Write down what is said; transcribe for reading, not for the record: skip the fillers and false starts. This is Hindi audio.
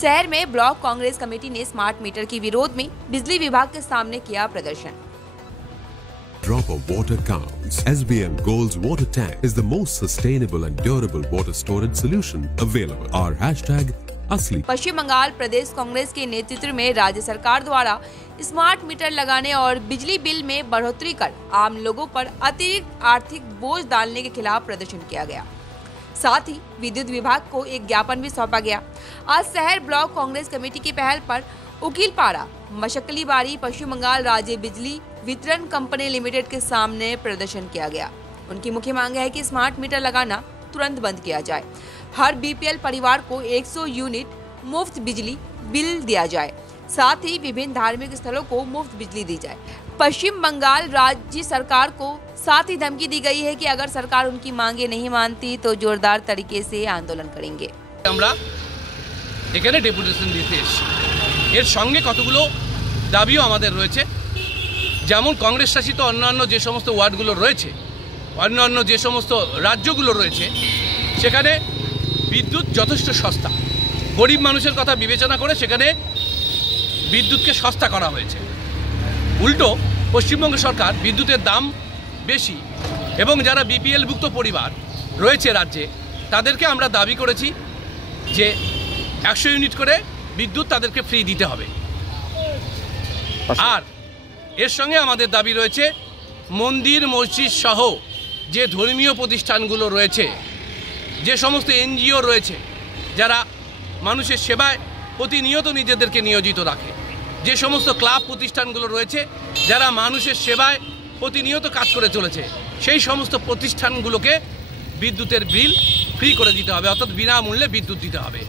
शहर में ब्लॉक कांग्रेस कमेटी ने स्मार्ट मीटर के विरोध में बिजली विभाग के सामने किया प्रदर्शन। Drop of water counts. SBM Gold's water tank is the most sustainable and durable water storage solution available. Our hashtag असली। पश्चिम बंगाल प्रदेश कांग्रेस के नेतृत्व में राज्य सरकार द्वारा स्मार्ट मीटर लगाने और बिजली बिल में बढ़ोतरी कर आम लोगों पर अतिरिक्त आर्थिक बोझ डालने के खिलाफ प्रदर्शन किया गया। साथ ही विद्युत विभाग को एक ज्ञापन भी सौंपा गया। आज शहर ब्लॉक कांग्रेस कमेटी की पहल पर उकीलपाड़ा मशक्कलीबाड़ी पश्चिम बंगाल राज्य बिजली वितरण कंपनी लिमिटेड के सामने प्रदर्शन किया गया। उनकी मुख्य मांग है कि स्मार्ट मीटर लगाना तुरंत बंद किया जाए। हर बीपीएल परिवार को 100 यूनिट मुफ्त बिजली बिल दिया जाए। साथ ही विभिन्न धार्मिक स्थलों को मुफ्त बिजली दी जाए। पश्चिम बंगाल राज्य सरकार को साथ ही धमकी दी गई है कि अगर सरकार उनकी मांगे नहीं मानती तो जोरदार तरीके से आंदोलन करेंगे। আমরা এখানে ডেপুটেশন দিতে এসেছি। এর সঙ্গে কতগুলো দাবিও আমাদের রয়েছে, যেমন কংগ্রেস শাসিত অন্যান্য যে সমস্ত ওয়ার্ডগুলো রয়েছে, অন্যান্য যে সমস্ত রাজ্যগুলো রয়েছে, সেখানে বিদ্যুৎ যথেষ্ট সস্তা। গরিব মানুষের কথা বিবেচনা করে সেখানে বিদ্যুৎকে সস্তা করা হয়েছে। উল্টো পশ্চিমবঙ্গ সরকার বিদ্যুতের দাম বেশি এবং যারা বিপিএল ভুক্ত পরিবার রয়েছে রাজ্যে, তাদেরকে আমরা দাবি করেছি যে 100 ইউনিট করে বিদ্যুৎ তাদেরকে ফ্রি দিতে হবে। আর এর সঙ্গে আমাদের দাবি রয়েছে মন্দির মসজিদ সহ যে ধর্মীয় প্রতিষ্ঠানগুলো রয়েছে, যে সমস্ত এনজিও রয়েছে যারা মানুষের সেবায় প্রতিনিয়ত নিজেদেরকে নিয়োজিত রাখে, যে সমস্ত ক্লাব প্রতিষ্ঠানগুলো রয়েছে যারা মানুষের সেবায় প্রতিনিয়ত কাজ করে চলেছে, সেই সমস্ত প্রতিষ্ঠানগুলোকে বিদ্যুতের বিল ফ্রি করে দিতে হবে, অর্থাৎ বিনামূল্যে বিদ্যুৎ দিতে হবে।